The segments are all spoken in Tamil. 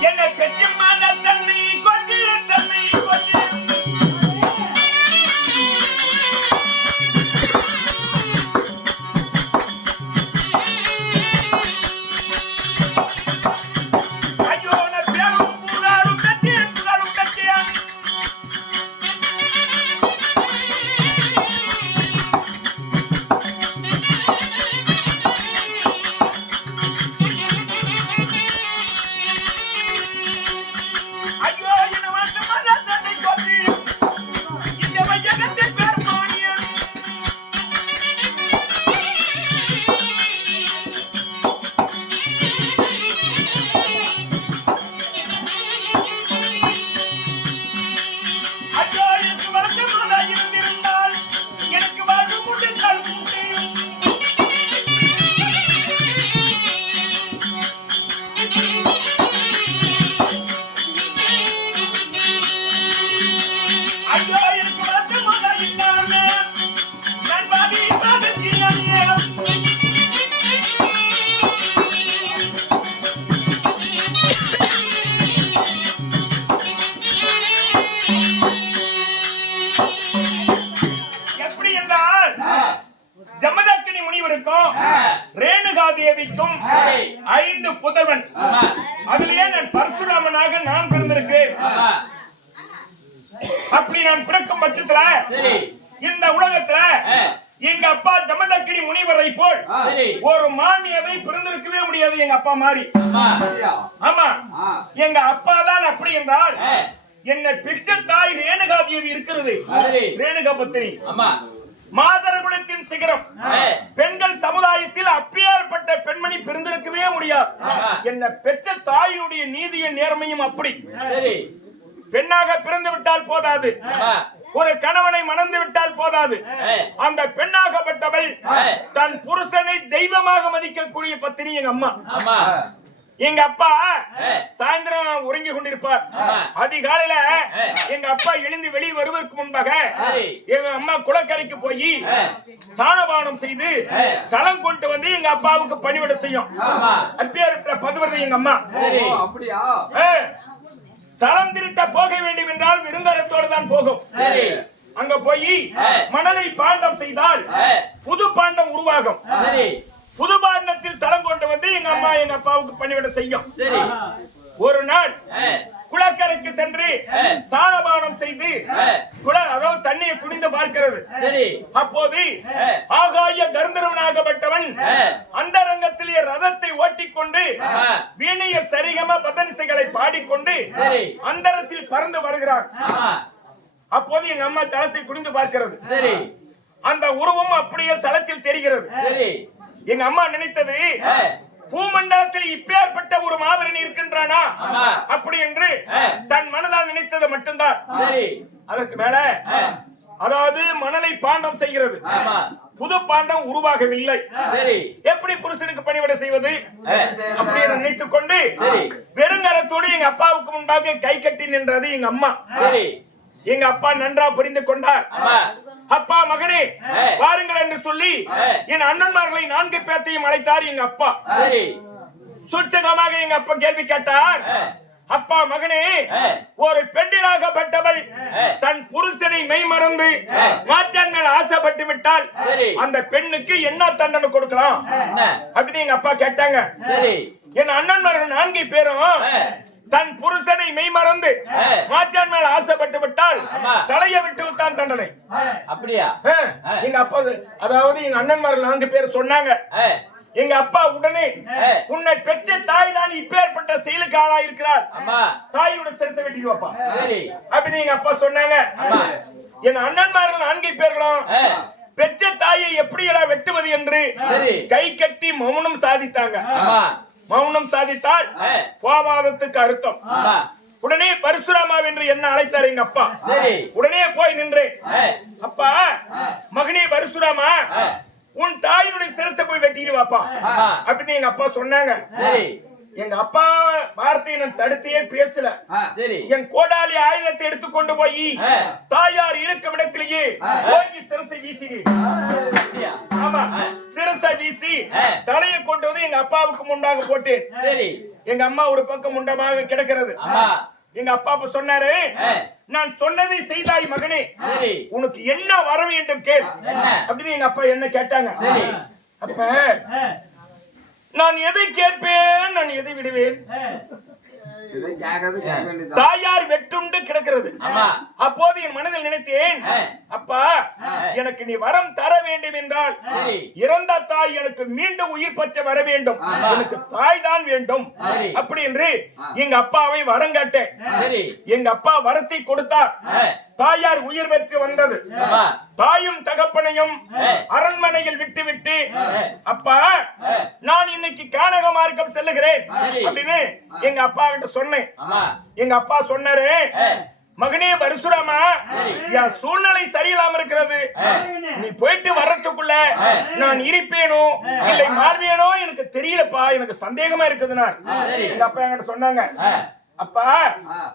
என்னை பெற்ற மாதா தன்னை ஐந்து புதல்வன். அதிலேயே நான் பரசுராமனாக நான் பிறந்திருக்கிறேன். அப்படி நான் பிறக்கும் பட்சத்துல இந்த உலகத்துல. எங்க அப்பா ஜமதக்கினி முனிவரை போல் ஒரு மாமியதை பிறந்திருக்கவே முடியாது எங்க அப்பா மாதிரி ஆமா. எங்க அப்பா தான் அப்படி என்றால். என்னை பெற்ற தாய் ரேணுகா தேவி இருக்கிறது. ரேணுகா பத்தினி ஆமா. மாதர் குலத்தின் சிகரம். பெண்கள் சமுதாயத்தில் அப்பேற்பட்ட பெண்மணி பிறந்திருக்கவே முடியாது. என்ன பெற்ற தாயினுடைய நீதியின் நேர்மையும் அப்படி. பெண்ணாக பிறந்து விட்டால் போதாது. ஒரு கணவனை மணந்து விட்டால் போதாது. அந்த பெண்ணாகப்பட்டவள். தன் புருஷனை தெய்வமாக மதிக்கக்கூடிய பத்தினி எங்க அம்மா. எங்க அப்பா. சாயந்தரம் உறங்கி கொண்டிருப்பார். அதிகாலையில. எங்க அப்பா எழுந்து வெளியே வருவதற்கு முன்பாக. எங்க அம்மா குளக்கரைக்கு போய். சாணபானம் செய்து. சலம் கொண்டு வந்து எங்க அப்பாவுக்கு பணிவிட செய்யும் அப்பேற்பட்ட பதுவதை எங்க அம்மா அப்படியா. சலம் திருட்ட போக வேண்டும் என்றால் விருந்தரத்தோடு தான் போகும் சரி அங்க போய். மணலை பாண்டம் செய்தால். புது பாண்டம் உருவாகும் சரி புது பாண்டத்தில் தளம் கொண்டு வந்து எங்க அப்பாவுக்கு பணிவிட செய்யும் சரி ஒரு நாள். குளக்கரைக்கு சென்று ஆ. சாணபானம் செய்து. குள அதாவது தண்ணியை குடிந்து பார்க்கிறது சரி அப்போது. ஆகாய கர்ந்தரவனாகப்பட்டவன் ஆ. அந்த ரங்கத்திலே ரதத்தை ஓட்டிக்கொண்டு. வீணைய சரிகம பதனிசைகளை பாடிக்கொண்டு. அந்தரத்தில் பறந்து வருகிறான் அப்போது எங்க அம்மா தளத்தை குனிந்து பார்க்கிறது சரி அந்த உருவம் அப்படியே தளத்தில் தெரிகிறது சரி எங்க அம்மா நினைத்தது. பூமண்டலத்தில் இப்பேற்பட்ட ஒரு மாவீரன் இருக்கின்றானா. அப்படி என்று. தன் மனதால் நினைத்தது மட்டும்தான். சரி. அதற்கு மேல. அதாவது மணலை பாண்டம் செய்கிறது. புது பாண்டம் உருவாகவில்லை. சரி. எப்படி புருஷனுக்கு பணிவிட செய்வது. அப்படி நினைத்துக் கொண்டு. வெறுங்கரத்தோடு எங்க அப்பாவுக்கு முன்பாக கை கட்டி நின்றது எங்க அம்மா. எங்க அப்பா நன்றா புரிந்து கொண்டார். அப்பா மகனே. வாருங்கள் என்று சொல்லி. என் அண்ணன்மார்களை நான்கு பேத்தையும் அழைத்தார் எங்க அப்பா சரி சூட்சகமாக எங்க அப்பா கேள்வி கேட்டார். அப்பா மகனே. ஒரு பெண்டிலாகப்பட்டவள் ஆ. தன் புருஷனை மெய் மறந்து ஆ. மாற்றான் மேல் ஆசைப்பட்டு விட்டால். அந்த பெண்ணுக்கு என்ன தண்டனை கொடுக்கலாம் அப்படின்னு எங்க அப்பா கேட்டாங்க சரி என் அண்ணன்மார்கள் நான்கு பேரும். தன் புருஷனை மெய் மறந்து ஆ. மாற்றான் மேல் ஆசைப்பட்டு விட்டால். தலையை விட்டு தான் தண்டனை அப்படியா ஆ. எங்க அப்பா அதாவது எங்க அண்ணன்மார்கள் நான்கு பேர் சொன்னாங்க. எங்க அப்பா உடனே. உன்னை பெற்ற தாய் தான் இப்பேற்பட்ட செயலுக்கு ஆளா இருக்கிறார் ஆமா தாயோட சிரசை வெட்டிட்டு வாப்பா சரி அப்படின்னு எங்க அப்பா சொன்னாங்க ஆமா. என் அண்ணன்மார்கள் நான்கு பேர்களும். பெற்ற தாயை எப்படியடா வெட்டுவது என்று சரி. கை கட்டி மௌனம் சாதித்தாங்க ஆமா மௌனம் சாதித்தால் ஆ. போவாதத்துக்கு அர்த்தம். உடனே பரசுராமா என்று என்ன அழைத்தார் எங்க அப்பா? உடனே போய் நின்றேன். அப்பா மகனே பரசுராமா. உன் தாயினுடைய சிரசை போய் வெட்டிட்டு வாப்பா. அப்படின்னு எங்க அப்பா சொன்னாங்க. சரி. எங்க அப்பா வார்த்தையை நான் தடுத்தையே பேசல. என் கோடாலி ஆயுதத்தை எடுத்துக்கொண்டு போய். தாயார் இருக்கும் இடத்திலேயே ஆமா. சிரசை வீசி. தலையை கொண்டு வந்து எங்க அப்பாவுக்கு முன்பாக போட்டேன். சரி. எங்க அம்மா ஒரு பக்கம் முண்டமாக கிடக்கிறது. எங்க அப்பா அப்ப சொன்னாரு. நான் சொன்னதை செய்தாய் மகனே. சரி. உனக்கு என்ன வர வேண்டும் கேள்? அப்படின்னு எங்க அப்பா என்ன கேட்டாங்க. சரி. அப்ப நான் எதை கேட்பேன்? நான் எதை விடுவேன்? தாயார் வெட்டுண்டு கிடக்கிறது. ஆமா. அப்போது என் மனதில் நினைத்தேன். அப்பா எனக்கு நீ வரம் தர வேண்டும் என்றால் இறந்த தாய் எனக்கு மீண்டும் உயிர் பற்ற வர வேண்டும். எனக்கு தாய் தான் வேண்டும். அப்படி என்று எங்க அப்பாவை வரம் கேட்டேன். சரி. எங்க அப்பா வரத்தை கொடுத்தார். தாயார் உயிர் பெற்று வந்தது தாயும் தகப்பனையும். அரண்மனையில் விட்டுவிட்டு ஆ. அப்பா நான் இன்னைக்கு கானக மார்க்கம் செல்லுகிறேன். அப்படின்னு எங்க அப்பா கிட்ட சொன்னேன் எங்க அப்பா சொன்னாரு. மகனே பரசுராமா சரி. என் சூழ்நிலை சரியில்லாம இருக்கிறது. நீ போயிட்டு வர்றதுக்குள்ள நான் இருப்பேனோ இல்லை மாறுவேனோ எனக்கு தெரியலப்பா எனக்கு சந்தேகமா இருக்குதுன்னா. எங்க அப்பா என்கிட்ட சொன்னாங்க. அப்பா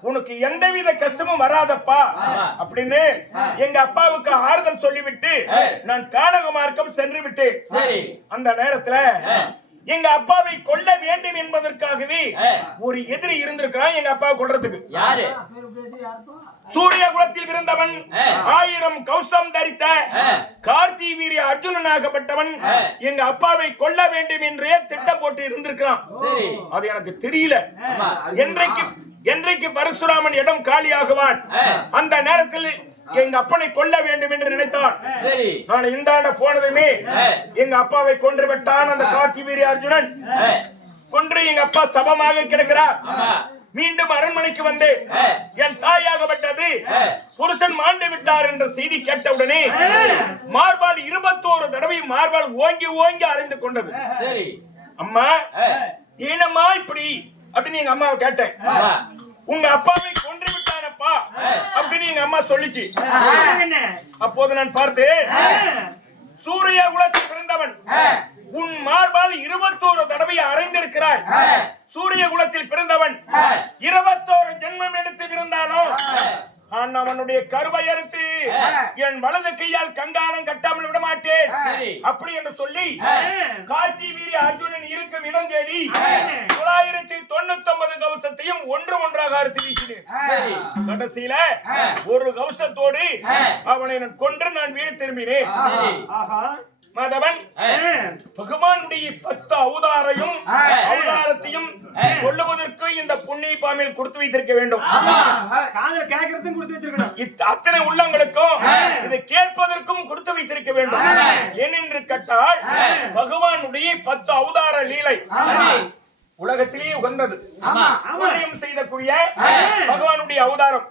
உனக்கு எந்தவித கஷ்டமும் வராதப்பா. அப்படின்னு எங்க அப்பாவுக்கு ஆறுதல் சொல்லிவிட்டு. நான் கானக மார்க்கம் சென்று விட்டேன் சரி அந்த நேரத்துல. எங்க அப்பாவை கொல்ல வேண்டும் என்பதற்காகவே. ஒரு எதிரி இருந்திருக்கிறான் எங்க அப்பாவை கொல்றதுக்கு யாரு சூரிய குலத்தில் பிறந்தவன். ஆயிரம் கௌசம் தரித்த. கார்த்தி வீரிய அர்ஜுனனாகப்பட்டவன். எங்க அப்பாவை கொல்ல வேண்டும் என்றே திட்டம் போட்டு இருந்திருக்கிறான். அது எனக்கு தெரியல. என்றைக்கு என்றைக்கு பரசுராமன் இடம் காலியாகுவான். அந்த நேரத்தில் எங்க அப்பனை கொல்ல வேண்டும் என்று நினைத்தான். நான் இந்த ஆண்ட போனதுமே. எங்க அப்பாவை கொன்று விட்டான் அந்த கார்த்தி வீரிய அர்ஜுனன். கொன்று எங்க அப்பா சபமாக கிடக்கிறார். மீண்டும் அரண்மனைக்கு வந்து. என் தாயாகப்பட்டது. புருஷன் மாண்டு விட்டார் என்ற செய்தி கேட்டவுடனே மார்பால் இருபத்தோரு தடவை மார்பால் ஓங்கி ஓங்கி அறைந்து கொண்டது. சரி. அம்மா. ஏனம்மா இப்படி? அப்படின்னு எங்க அம்மாவை கேட்டேன். உங்க அப்பாவை கொன்று விட்டானப்பா அப்படின்னு எங்க அம்மா சொல்லிச்சு. அப்போது நான் பார்த்தேன். சூரிய குலத்தில் பிறந்தவன். உன் மார்பால் இருபத்தோரு தடவை அறைந்திருக்கிறாய் சூரிய குலத்தில் பிறந்தவன் இருபத்தோரு ஜென்மம் எடுத்து பிறந்தாலும் நான் அவனுடைய கருவை அறுத்து என் வலது கையால் கங்காணம் கட்டாமல் விட மாட்டேன் சரி. அப்படி என்று சொல்லி காட்சி வீரி அர்ஜுனன் இருக்கும் இடம் தேடி தொள்ளாயிரத்தி தொண்ணூத்தி ஒன்பது கவசத்தையும் ஒன்று ஒன்றாக அறுத்து வீசினேன். சரி. கடைசியில ஒரு கவசத்தோடு அவனை நான் கொன்று நான் வீடு திரும்பினேன். சரி. மாதவன். பகவானுடைய பத்து அவதாரையும் அவதாரத்தையும் சொல்லுவதற்கு இந்த புண்ணிய பாமில் கொடுத்து வைத்திருக்க வேண்டும். காதல கேக்குறதும் கொடுத்து வச்சிருக்கணும். அத்தனை உள்ளங்களுக்கும் இதை கேட்பதற்கும் கொடுத்து வைத்திருக்க வேண்டும். ஏனென்று கேட்டால் பகவானுடைய பத்து அவதார லீலை உலகத்திலேயே உகந்தது. செய்தக்கூடிய பகவானுடைய அவதாரம்.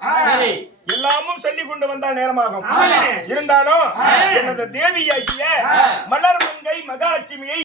எல்லாமும் சொல்லி கொண்டு வந்தால் நேரமாகும். இருந்தாலும் எனது தேவியாகிய மலர் மங்கை மகாலட்சுமியை